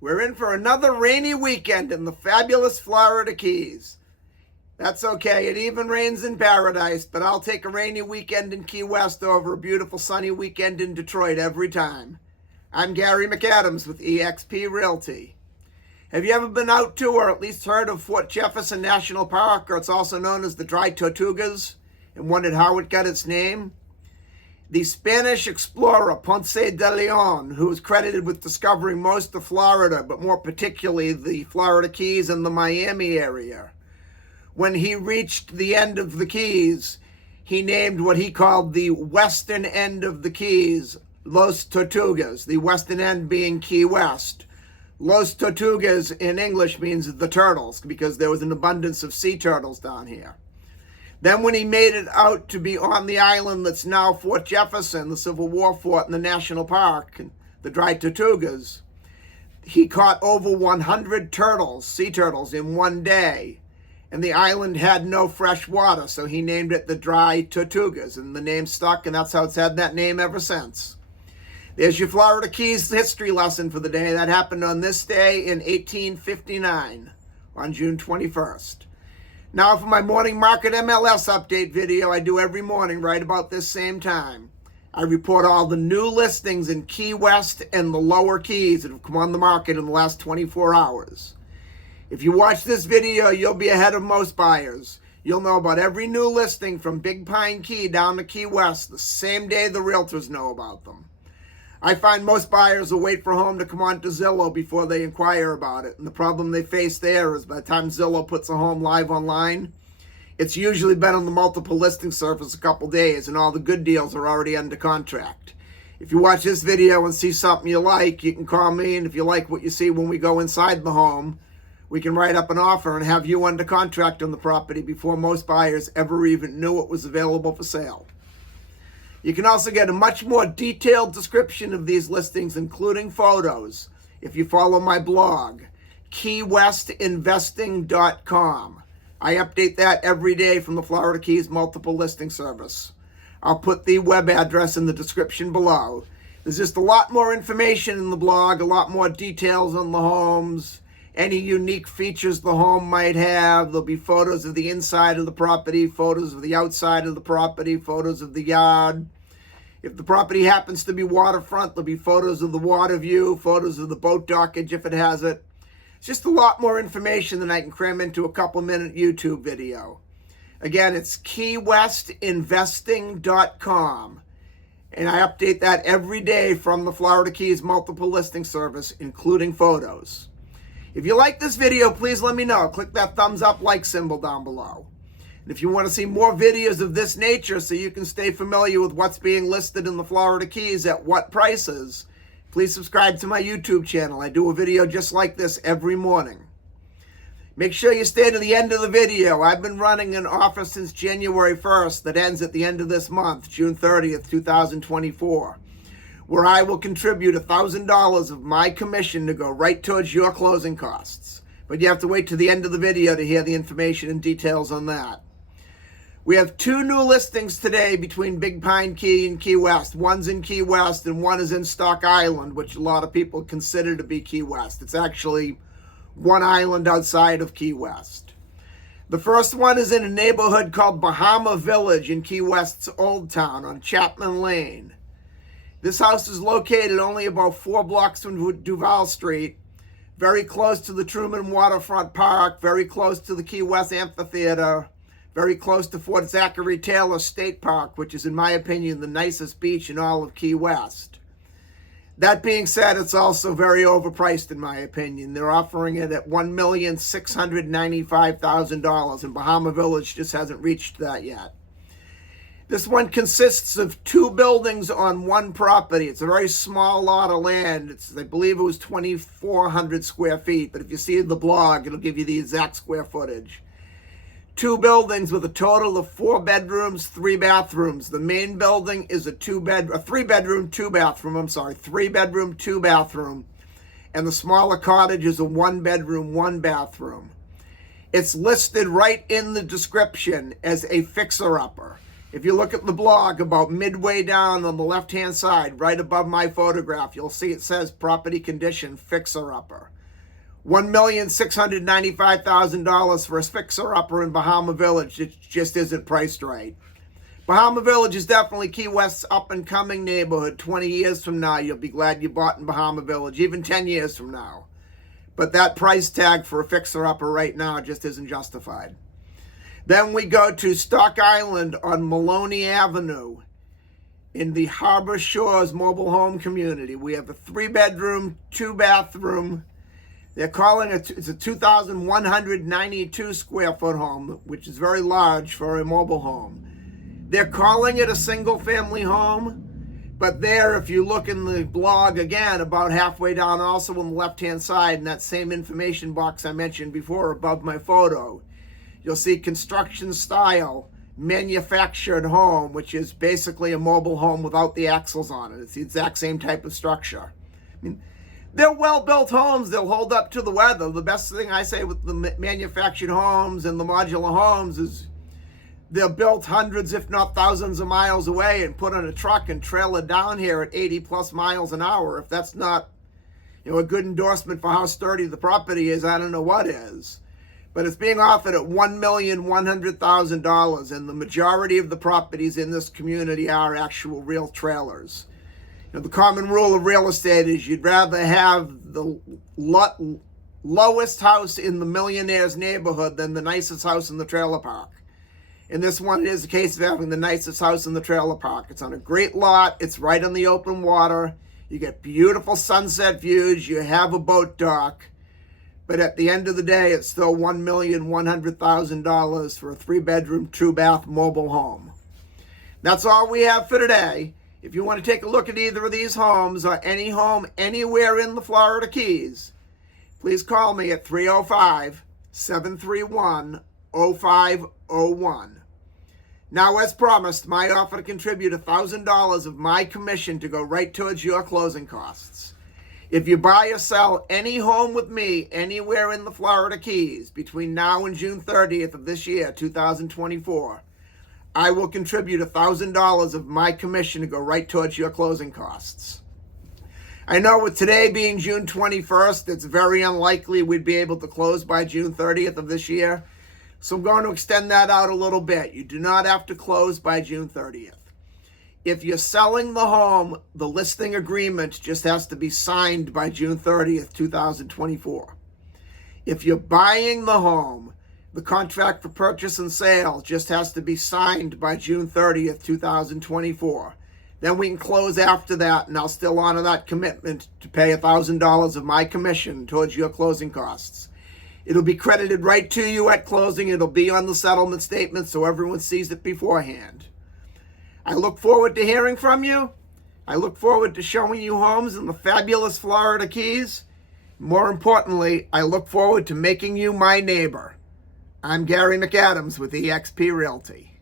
We're in for another rainy weekend in the fabulous Florida Keys. That's okay, it even rains in paradise, but I'll take a rainy weekend in Key West over a beautiful sunny weekend in Detroit every time. I'm Gary McAdams with eXp Realty. Have you ever been out to or at least heard of Fort Jefferson National Park, or it's also known as the Dry Tortugas, and wondered how it got its name? The Spanish explorer Ponce de Leon, who is credited with discovering most of Florida, but more particularly the Florida Keys and the Miami area. When he reached the end of the Keys, he named what he called the western end of the Keys Los Tortugas, the western end being Key West. Los Tortugas in English means the turtles, because there was an abundance of sea turtles down here. Then when he made it out to be on the island that's now Fort Jefferson, the Civil War fort in the National Park, the Dry Tortugas, he caught over 100 turtles, sea turtles, in one day. And the island had no fresh water, so he named it the Dry Tortugas, and the name stuck, and that's how it's had that name ever since. There's your Florida Keys history lesson for the day. That happened on this day in 1859, on June 21st. Now for my morning market MLS update video I do every morning right about this same time. I report all the new listings in Key West and the lower Keys that have come on the market in the last 24 hours. If you watch this video, you'll be ahead of most buyers. You'll know about every new listing from Big Pine Key down to Key West the same day the realtors know about them. I find most buyers will wait for a home to come onto Zillow before they inquire about it. And the problem they face there is by the time Zillow puts a home live online, it's usually been on the multiple listing service a couple days and all the good deals are already under contract. If you watch this video and see something you like, you can call me, and if you like what you see when we go inside the home, we can write up an offer and have you under contract on the property before most buyers ever even knew it was available for sale. You can also get a much more detailed description of these listings, including photos, if you follow my blog, keywestinvesting.com. I update that every day from the Florida Keys multiple listing service. I'll put the web address in the description below. There's just a lot more information in the blog, a lot more details on the homes, any unique features the home might have. There'll be photos of the inside of the property, photos of the outside of the property, photos of the yard. If the property happens to be waterfront, there'll be photos of the water view, photos of the boat dockage if it has it. It's just a lot more information than I can cram into a couple-minute YouTube video. Again, it's keywestinvesting.com. And I update that every day from the Florida Keys multiple listing service, including photos. If you like this video, please let me know. Click that thumbs up like symbol down below. And if you want to see more videos of this nature so you can stay familiar with what's being listed in the Florida Keys at what prices, please subscribe to my YouTube channel. I do a video just like this every morning. Make sure you stay to the end of the video. I've been running an offer since January 1st that ends at the end of this month, June 30th, 2024. Where I will contribute $1,000 of my commission to go right towards your closing costs. But you have to wait to the end of the video to hear the information and details on that. We have two new listings today between Big Pine Key and Key West. One's in Key West and one is in Stock Island, which a lot of people consider to be Key West. It's actually one island outside of Key West. The first one is in a neighborhood called Bahama Village in Key West's Old Town on Chapman Lane. This house is located only about 4 blocks from Duval Street, very close to the Truman Waterfront Park, very close to the Key West Amphitheater, very close to Fort Zachary Taylor State Park, which is, in my opinion, the nicest beach in all of Key West. That being said, it's also very overpriced, in my opinion. They're offering it at $1,695,000, and Bahama Village just hasn't reached that yet. This one consists of 2 buildings on one property. It's a very small lot of land. I believe it was 2,400 square feet, but if you see the blog, it'll give you the exact square footage. 2 buildings with a total of 4 bedrooms, 3 bathrooms. The main building is a 3-bedroom, 2-bathroom, 3-bedroom, 2-bathroom. And the smaller cottage is a 1-bedroom, 1-bathroom. It's listed right in the description as a fixer-upper. If you look at the blog, about midway down on the left-hand side, right above my photograph, you'll see it says property condition fixer-upper. $1,695,000 for a fixer-upper in Bahama Village. It just isn't priced right. Bahama Village is definitely Key West's up-and-coming neighborhood. 20 years from now, you'll be glad you bought in Bahama Village, even 10 years from now. But that price tag for a fixer-upper right now just isn't justified. Then we go to Stock Island on Maloney Avenue in the Harbor Shores mobile home community. We have a 3-bedroom, 2-bathroom. They're calling it, it's a 2,192 square foot home, which is very large for a mobile home. They're calling it a single family home, but there, if you look in the blog again, about halfway down also on the left-hand side in that same information box I mentioned before above my photo, you'll see construction style manufactured home, which is basically a mobile home without the axles on it. It's the exact same type of structure. I mean, they're well-built homes. They'll hold up to the weather. The best thing I say with the manufactured homes and the modular homes is they're built hundreds, if not thousands of miles away and put on a truck and trail it down here at 80 plus miles an hour. If that's not, a good endorsement for how sturdy the property is, I don't know what is. But it's being offered at $1,100,000, and the majority of the properties in this community are actual real trailers. The common rule of real estate is you'd rather have the lowest house in the millionaire's neighborhood than the nicest house in the trailer park. In this one, it is a case of having the nicest house in the trailer park. It's on a great lot. It's right on the open water. You get beautiful sunset views. You have a boat dock. But at the end of the day, it's still $1,100,000 for a 3-bedroom, 2-bath mobile home. That's all we have for today. If you want to take a look at either of these homes or any home anywhere in the Florida Keys, please call me at 305-731-0501. Now, as promised, my offer to contribute $1,000 of my commission to go right towards your closing costs. If you buy or sell any home with me anywhere in the Florida Keys between now and June 30th of this year, 2024, I will contribute $1,000 of my commission to go right towards your closing costs. I know with today being June 21st, it's very unlikely we'd be able to close by June 30th of this year. So I'm going to extend that out a little bit. You do not have to close by June 30th. If you're selling the home, the listing agreement just has to be signed by June 30th, 2024. If you're buying the home, the contract for purchase and sale just has to be signed by June 30th, 2024. Then we can close after that, and I'll still honor that commitment to pay $1,000 of my commission towards your closing costs. It'll be credited right to you at closing. It'll be on the settlement statement so everyone sees it beforehand. I look forward to hearing from you. I look forward to showing you homes in the fabulous Florida Keys. More importantly, I look forward to making you my neighbor. I'm Gary McAdams with eXp Realty.